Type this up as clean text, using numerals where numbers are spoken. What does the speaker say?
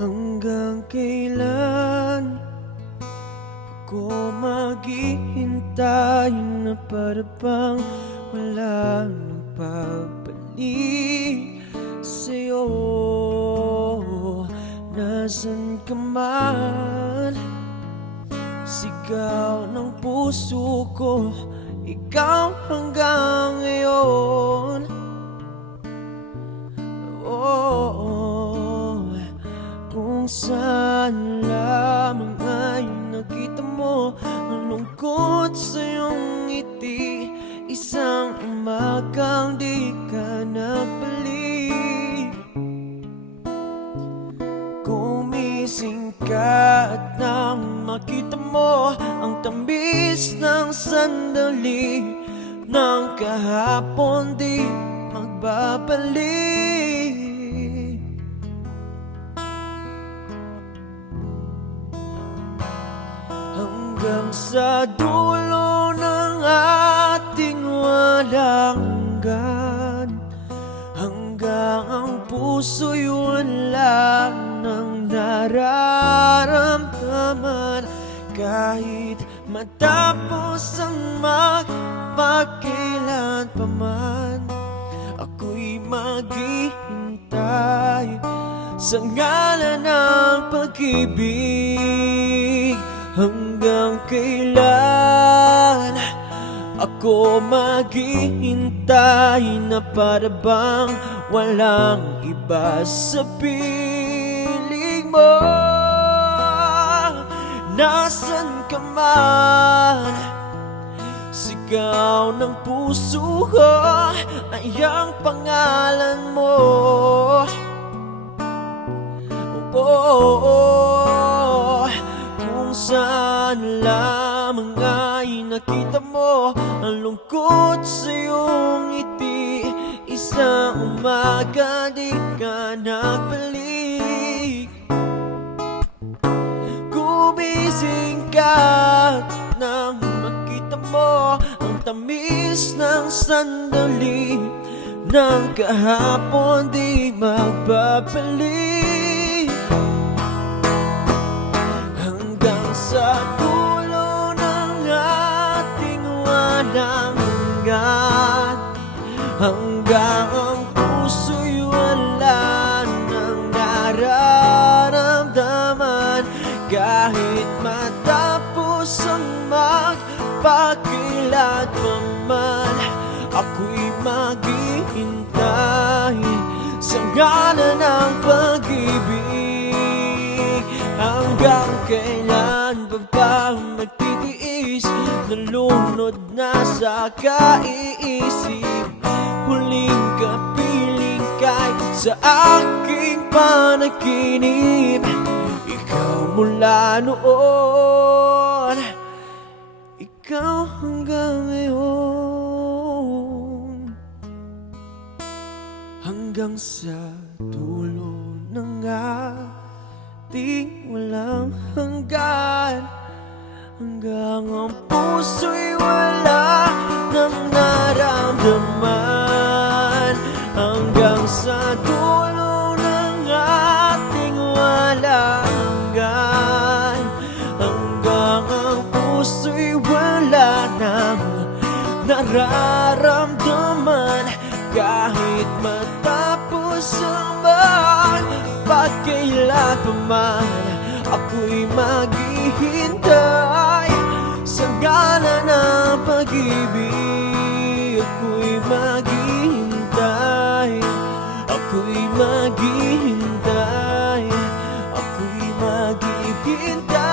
Hanggang kailan ako maghihintay na para bang walang nagpapalik sa'yo? Nasaan ka man? Sigaw ng puso ko, ikaw hanggang ngayon. Kung saan lamang ay nakita mo ang lungkot sa iyong ngiti, isang umagang di ka nagbalik. Gumising ka at nang makita mo ang tamis ng sandali ng kahapon di magbabalik. Hanggang sa dulo ng ating walang hanggan, hanggang ang puso'y wala nang nararamdaman. Kahit matapos ang magpakailan pa man, ako'y maghihintay sa ngalan ng pag-ibig. Hanggang kailan ako maghihintay na para bang walang iba sa piling mo? Nasaan ka man? Sigaw ng puso ko ay ang pangalan mo. Kung saan lamang ay nakita mo ang lungkot sa iyong ngiti, isang umaga di ka nagbalik. Gumising ka nang makita mo ang tamis ng sandali ng kahapon di magbabalik. Sa dulo ng ating walang hanggan, hanggang ang puso'y wala nang nararamdaman. Kahit matapos ang magpakailan pa man, ako'y maghihintay sa ngalan ng pag-ibig. Hanggang kailan pa ba magtitiis? Nalunod na sa kaiisip, huling kapiling kahit sa aking panaginip. Ikaw mula noon, ikaw hanggang ngayon. Hanggang sa dulo ng ating walang hanggan, hanggang ang puso'y wala nang naramdaman. Hanggang sa dulo ng ating walang hanggan, hanggang ang puso'y wala nang nararamdaman. Kahit matapos ang magpakailan pa man, ako'y maghihintay sa ngalan ng pag-ibig. Ako'y maghihintay, ako'y maghihintay, ako'y maghihintay.